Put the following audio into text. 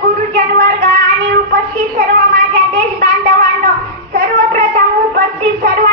गुरुजन वर्ग आणि उपस्थित सर्व माझ्या देश बांधवांनो, सर्वप्रथम उपस्थित सर्व